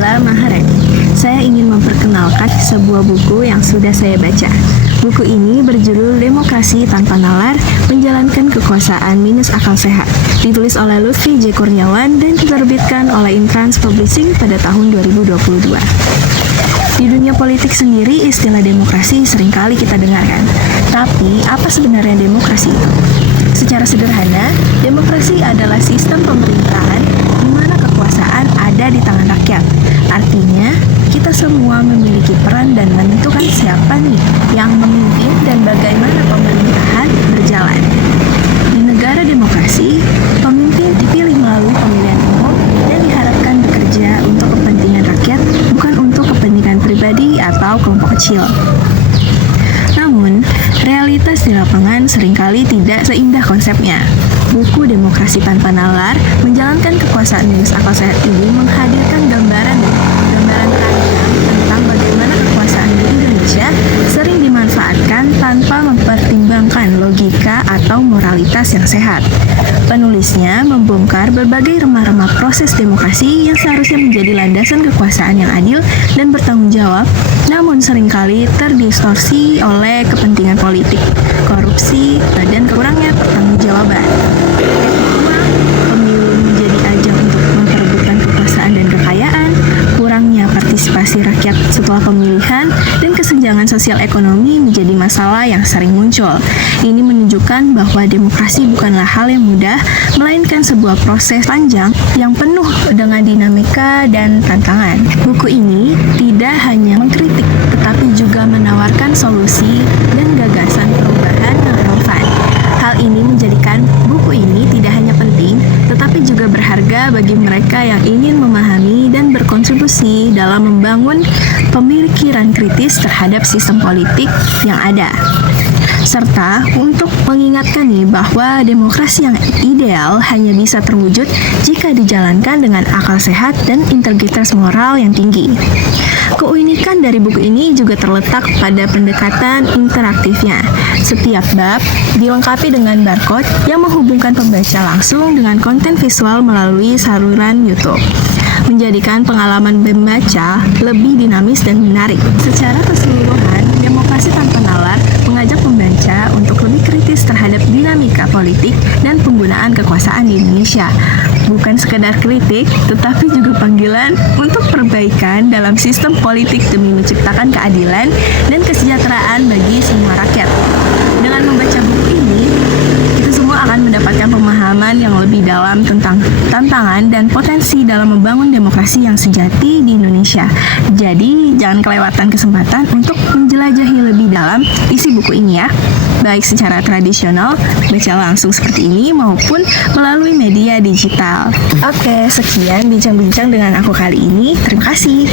Nabila Maharani. Saya ingin memperkenalkan sebuah buku yang sudah saya baca. Buku ini berjudul Demokrasi Tanpa Nalar, Menjalankan Kekuasaan Minus Akal Sehat. Ditulis oleh Lutfi J. Kurniawan dan diterbitkan oleh Intrans Publishing pada tahun 2022. Di dunia politik sendiri, istilah demokrasi seringkali kita dengarkan. Tapi, apa sebenarnya demokrasi itu? Secara sederhana, demokrasi adalah sistem pemerintahan di mana kekuasaan ada di tangan rakyat. Artinya, kita semua memiliki peran dan menentukan siapa nih yang memimpin dan bagaimana pemerintahan berjalan. Di negara demokrasi, pemimpin dipilih melalui pemilihan umum dan diharapkan bekerja untuk kepentingan rakyat, bukan untuk kepentingan pribadi atau kelompok kecil. Namun, realitas di lapangan seringkali tidak seindah konsepnya. Buku Demokrasi Tanpa Nalar, Menjalankan Kekuasaan Minus Akal Sehat ini menghadirkan gambaran panjang tentang bagaimana kekuasaan di Indonesia sering dimanfaatkan tanpa mempertimbangkan logika atau moralitas yang sehat. Penulisnya membongkar berbagai remah-remah proses demokrasi yang seharusnya menjadi landasan kekuasaan yang adil dan bertanggung jawab, namun seringkali terdistorsi oleh kepentingan politik, korupsi, dan kurangnya pertanggungjawaban. Pemilu menjadi ajang untuk memperebutkan kekuasaan dan kekayaan, kurangnya partisipasi rakyat setelah pemilihan, dan kesenjangan sosial ekonomi menjadi masalah yang sering muncul. Ini menunjukkan bahwa demokrasi bukanlah hal yang mudah, melainkan sebuah proses panjang yang penuh dengan dinamika dan tantangan. Buku ini tidak hanya mengkritik, tetapi juga menawarkan solusi dan gagasan perubahan yang relevan. Hal ini menjadikan buku ini tidak hanya penting, tetapi juga berharga bagi mereka yang ingin memahami dan berkontribusi dalam membangun pemikiran kritis terhadap sistem politik yang ada. Serta untuk mengingatkan nih bahwa demokrasi yang ideal hanya bisa terwujud jika dijalankan dengan akal sehat dan integritas moral yang tinggi. Keunikan dari buku ini juga terletak pada pendekatan interaktifnya. Setiap bab dilengkapi dengan barcode yang menghubungkan pembaca langsung dengan konten visual melalui saluran YouTube, menjadikan pengalaman membaca lebih dinamis dan menarik. Secara keseluruhan, Demokrasi Tanpa Nalar mengajak pembaca untuk lebih kritis terhadap dinamika politik dan penggunaan kekuasaan di Indonesia. Bukan sekedar kritik, tetapi juga panggilan untuk perbaikan dalam sistem politik demi menciptakan keadilan dan kesejahteraan bagi semua rakyat. Dengan membaca buku ini, kita semua akan mendapatkan pemahaman yang lebih dalam tentang tantangan dan potensi dalam membangun demokrasi yang sejati di Indonesia. Jadi, jangan kelewatan kesempatan untuk menjelajahi lebih dalam isi buku ini ya. Baik secara tradisional, baca langsung seperti ini, maupun melalui media digital. Oke, sekian bincang-bincang dengan aku kali ini. Terima kasih.